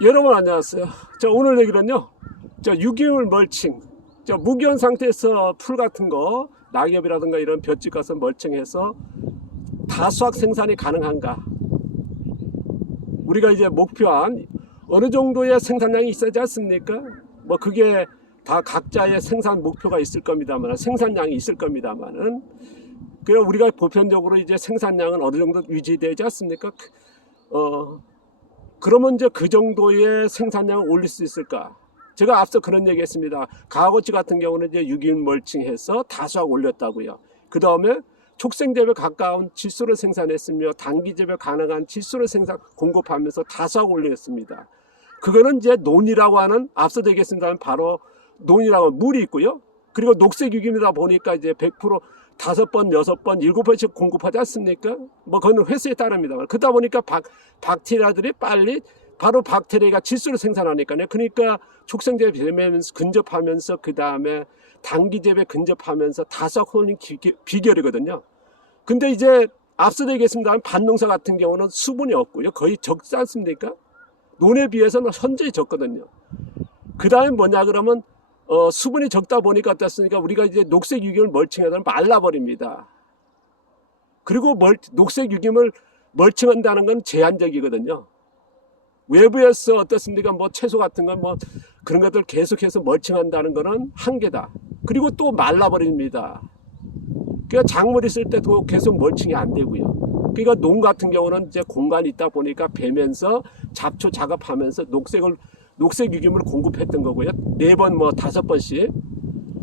여러분 안녕하세요. 자, 오늘 얘기는요, 유기물 멀칭, 무기현 상태에서 풀 같은 거, 낙엽이라든가 이런 볏짚 가서 멀칭해서 다수확 생산이 가능한가? 우리가 이제 목표한 어느 정도의 생산량이 있어야지 않습니까? 뭐 그게 다 각자의 생산 목표가 있을 겁니다만, 생산량이 있을 겁니다만은, 그래 우리가 보편적으로 이제 생산량은 어느 정도 유지되지 않습니까? 그러면 이제 그 정도의 생산량을 올릴 수 있을까? 제가 앞서 그런 얘기 했습니다. 가거치 같은 경우는 이제 유기물 멀칭해서 다수확 올렸다고요. 그 다음에 촉생재배 가까운 질소를 생산했으며 단기재배 가능한 질소를 공급하면서 다수확 올렸습니다. 그거는 이제 논이라고 하는, 앞서도 얘기했습니다만 바로 논이라고 하는 물이 있고요. 그리고 녹색 유기물이다 보니까 이제 100% 5번, 6번, 7번씩 공급하지 않습니까? 뭐 그건 횟수에 따릅니다. 그러다 보니까 박테리아들이 빨리 바로 박테리아가 질소를 생산하니까요. 그러니까 촉생재배 되면서 근접하면서 그 다음에 단기재배 근접하면서 다수확 올린 비결이거든요. 근데 이제 앞서도 얘기했습니다만 밭농사 같은 경우는 수분이 없고요. 거의 적지 않습니까? 논에 비해서는 현저히 적거든요. 그 다음에 뭐냐 그러면 수분이 적다 보니까 어떻습니까? 우리가 이제 녹색 유기물 멀칭하다 말라버립니다. 그리고 녹색 유기물 멀칭한다는 건 제한적이거든요. 외부에서 어떻습니까? 뭐 채소 같은 건 뭐 그런 것들 계속해서 멀칭한다는 거는 한계다. 그리고 또 말라버립니다. 그러니까 작물 있을 때도 계속 멀칭이 안 되고요. 그러니까 농 같은 경우는 이제 공간이 있다 보니까 베면서 잡초 작업하면서 녹색 유기물을 공급했던 거고요. 4번 뭐 5번씩.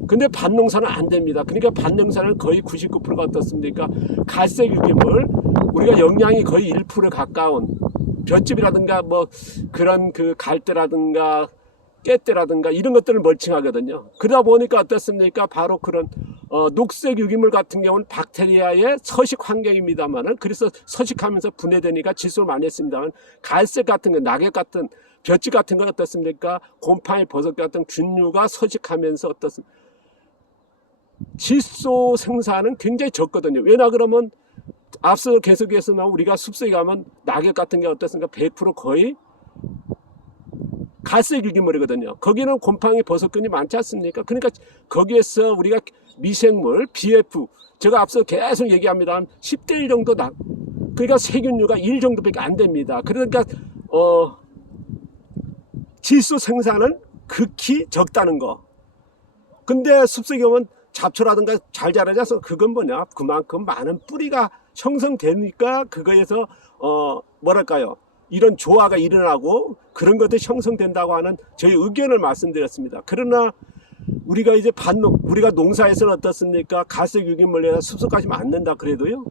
근데 밭농사는 안 됩니다. 그러니까 밭농사는 거의 99%가 어떻습니까? 갈색 유기물, 우리가 영양이 거의 1%에 가까운 볏짚이라든가 뭐 그런 그 갈대라든가 깨대라든가 이런 것들을 멀칭하거든요. 그러다 보니까 어떻습니까? 바로 그런 녹색 유기물 같은 경우는 박테리아의 서식 환경입니다만은, 그래서 서식하면서 분해되니까 질소를 많이 했습니다만, 갈색 같은 거, 낙엽 같은 볏짚 같은 건 어떻습니까? 곰팡이, 버섯 같은 균류가 서식하면서 어떻습니까? 질소 생산은 굉장히 적거든요. 왜냐 그러면 앞서 계속해서 우리가 숲속에 가면 낙엽 같은 게 어떻습니까? 100% 거의 갈색 유기물이거든요. 거기는 곰팡이, 버섯균이 많지 않습니까? 그러니까 거기에서 우리가 미생물, BF, 제가 앞서 계속 얘기합니다. 10대 1 정도 그러니까 세균류가 1 정도밖에 안 됩니다. 그러니까 질소 생산은 극히 적다는 거. 근데 숲속에 오면 잡초라든가 잘 자라지 않아서 그건 뭐냐? 그만큼 많은 뿌리가 형성되니까 그거에서 뭐랄까요? 이런 조화가 일어나고 그런 것들이 형성된다고 하는 저희 의견을 말씀드렸습니다. 그러나 우리가 이제 우리가 농사에서는 어떻습니까? 갈색 유기물이나 숲속까지 맞는다 그래도요.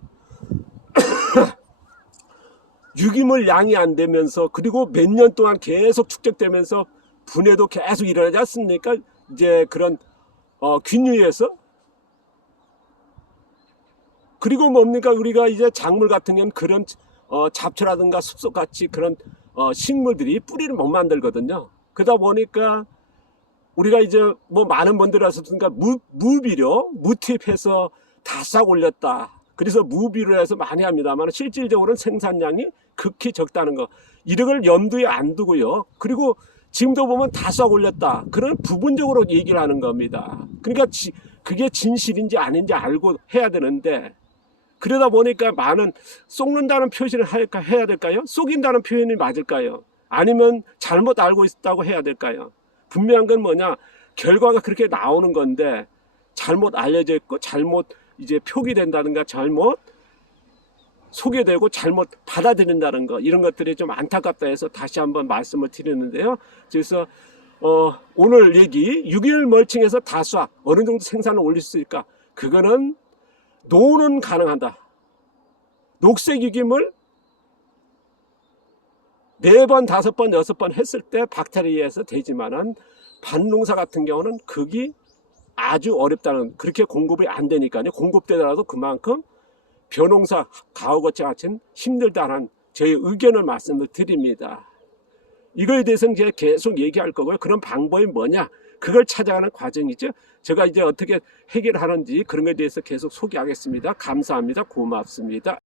유기물 양이 안 되면서, 그리고 몇 년 동안 계속 축적되면서 분해도 계속 일어나지 않습니까? 이제 그런 균류에서. 그리고 뭡니까? 우리가 이제 작물 같은 경우는 그런 잡초라든가 숲속같이 그런 식물들이 뿌리를 못 만들거든요. 그러다 보니까 우리가 이제 뭐 많은 분들이 하셨으니까 무비료, 무투입해서 다싹 올렸다. 그래서 무비료로 해서 많이 합니다만 실질적으로는 생산량이 극히 적다는 거. 이런 걸 염두에 안 두고요. 그리고 지금도 보면 다싹 올렸다. 그런 부분적으로 얘기를 하는 겁니다. 그러니까 그게 진실인지 아닌지 알고 해야 되는데, 그러다 보니까 많은 속는다는 표시를 해야 될까요? 속인다는 표현이 맞을까요? 아니면 잘못 알고 있다고 해야 될까요? 분명한 건 뭐냐? 결과가 그렇게 나오는 건데 잘못 알려져 있고 잘못 이제 표기된다든가 잘못 소개되고 잘못 받아들인다는 거, 이런 것들이 좀 안타깝다 해서 다시 한번 말씀을 드리는데요. 그래서 오늘 얘기 유기물 멀칭해서 다수확 어느 정도 생산을 올릴 수 있을까? 그거는 논은 가능하다. 녹색 유기물 4번, 5번, 6번 했을 때 박테리아에서 되지만은 밭농사 같은 경우는 그게 아주 어렵다는, 그렇게 공급이 안 되니까요. 공급되더라도 그만큼 벼농사, 가오거치 같은 힘들다는 저희 의견을 말씀을 드립니다. 이거에 대해서는 제가 계속 얘기할 거고요. 그런 방법이 뭐냐? 그걸 찾아가는 과정이죠. 제가 이제 어떻게 해결하는지 그런 것에 대해서 계속 소개하겠습니다. 감사합니다. 고맙습니다.